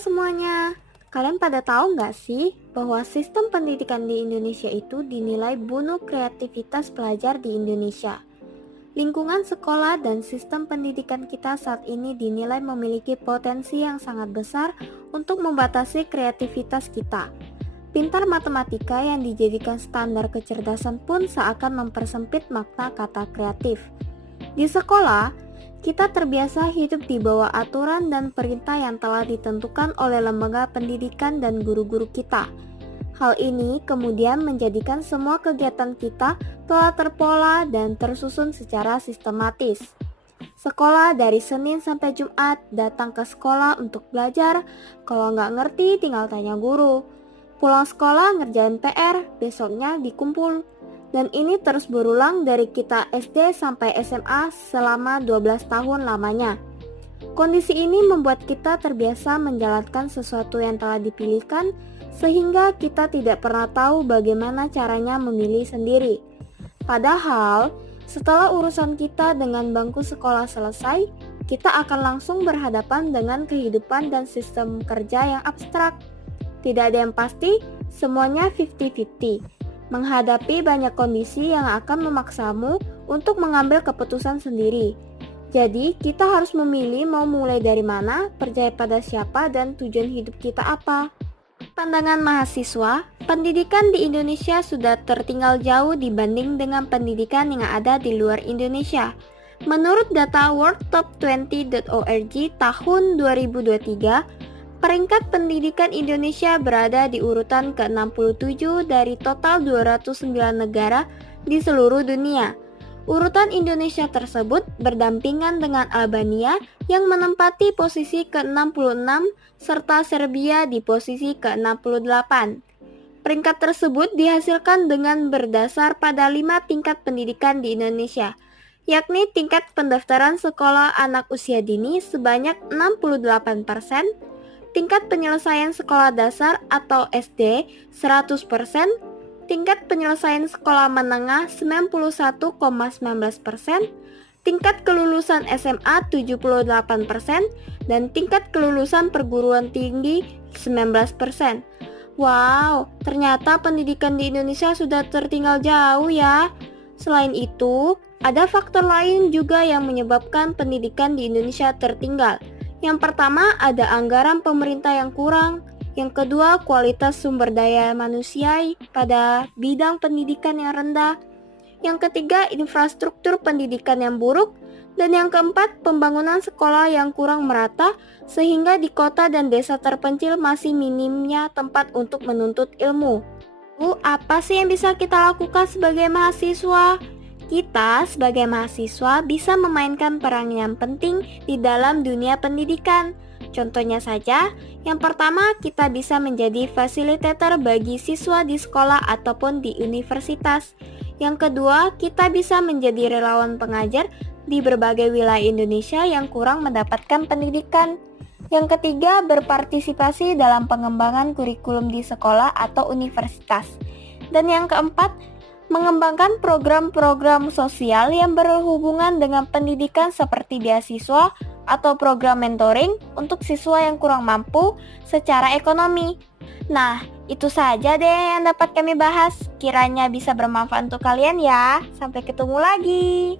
semuanya, kalian pada tahu nggak sih bahwa sistem pendidikan di Indonesia itu dinilai bunuh kreativitas pelajar di Indonesia? Lingkungan sekolah dan sistem pendidikan kita saat ini dinilai memiliki potensi yang sangat besar untuk membatasi kreativitas kita. Pintar matematika yang dijadikan standar kecerdasan pun seakan mempersempit makna kata kreatif. Di sekolah, kita terbiasa hidup di bawah aturan dan perintah yang telah ditentukan oleh lembaga pendidikan dan guru-guru kita. Hal ini kemudian menjadikan semua kegiatan kita telah terpola dan tersusun secara sistematis. Sekolah dari Senin sampai Jumat, datang ke sekolah untuk belajar. Kalau nggak ngerti tinggal tanya guru. Pulang sekolah ngerjain PR, besoknya dikumpul. Dan ini terus berulang dari kita SD sampai SMA selama 12 tahun lamanya. Kondisi ini membuat kita terbiasa menjalankan sesuatu yang telah dipilihkan, sehingga kita tidak pernah tahu bagaimana caranya memilih sendiri. Padahal, setelah urusan kita dengan bangku sekolah selesai, kita akan langsung berhadapan dengan kehidupan dan sistem kerja yang abstrak. Tidak ada yang pasti, semuanya 50-50. Menghadapi banyak kondisi yang akan memaksamu untuk mengambil keputusan sendiri. Jadi, kita harus memilih mau mulai dari mana, percaya pada siapa, dan tujuan hidup kita apa. Pandangan mahasiswa, pendidikan di Indonesia sudah tertinggal jauh dibanding dengan pendidikan yang ada di luar Indonesia. Menurut data worldtop20.org tahun 2023, peringkat pendidikan Indonesia berada di urutan ke-67 dari total 209 negara di seluruh dunia. Urutan Indonesia tersebut berdampingan dengan Albania yang menempati posisi ke-66 serta Serbia di posisi ke-68. Peringkat tersebut dihasilkan dengan berdasar pada 5 tingkat pendidikan di Indonesia, yakni tingkat pendaftaran sekolah anak usia dini sebanyak 68%, tingkat penyelesaian sekolah dasar atau SD 100%, tingkat penyelesaian sekolah menengah 91,19%, tingkat kelulusan SMA 78%, dan tingkat kelulusan perguruan tinggi 19%. Wow, ternyata pendidikan di Indonesia sudah tertinggal jauh ya. Selain itu, ada faktor lain juga yang menyebabkan pendidikan di Indonesia tertinggal. Yang pertama, ada anggaran pemerintah yang kurang. Yang kedua, kualitas sumber daya manusia pada bidang pendidikan yang rendah. Yang ketiga, infrastruktur pendidikan yang buruk. Dan yang keempat, pembangunan sekolah yang kurang merata, sehingga di kota dan desa terpencil masih minimnya tempat untuk menuntut ilmu. Apa sih yang bisa kita lakukan sebagai mahasiswa? Kita sebagai mahasiswa bisa memainkan peran yang penting di dalam dunia pendidikan. Contohnya saja, yang pertama kita bisa menjadi fasilitator bagi siswa di sekolah ataupun di universitas. Yang kedua, kita bisa menjadi relawan pengajar di berbagai wilayah Indonesia yang kurang mendapatkan pendidikan. Yang ketiga, berpartisipasi dalam pengembangan kurikulum di sekolah atau universitas. Dan yang keempat, mengembangkan program-program sosial yang berhubungan dengan pendidikan seperti beasiswa atau program mentoring untuk siswa yang kurang mampu secara ekonomi. Nah, itu saja deh yang dapat kami bahas. Kiranya bisa bermanfaat untuk kalian ya. Sampai ketemu lagi.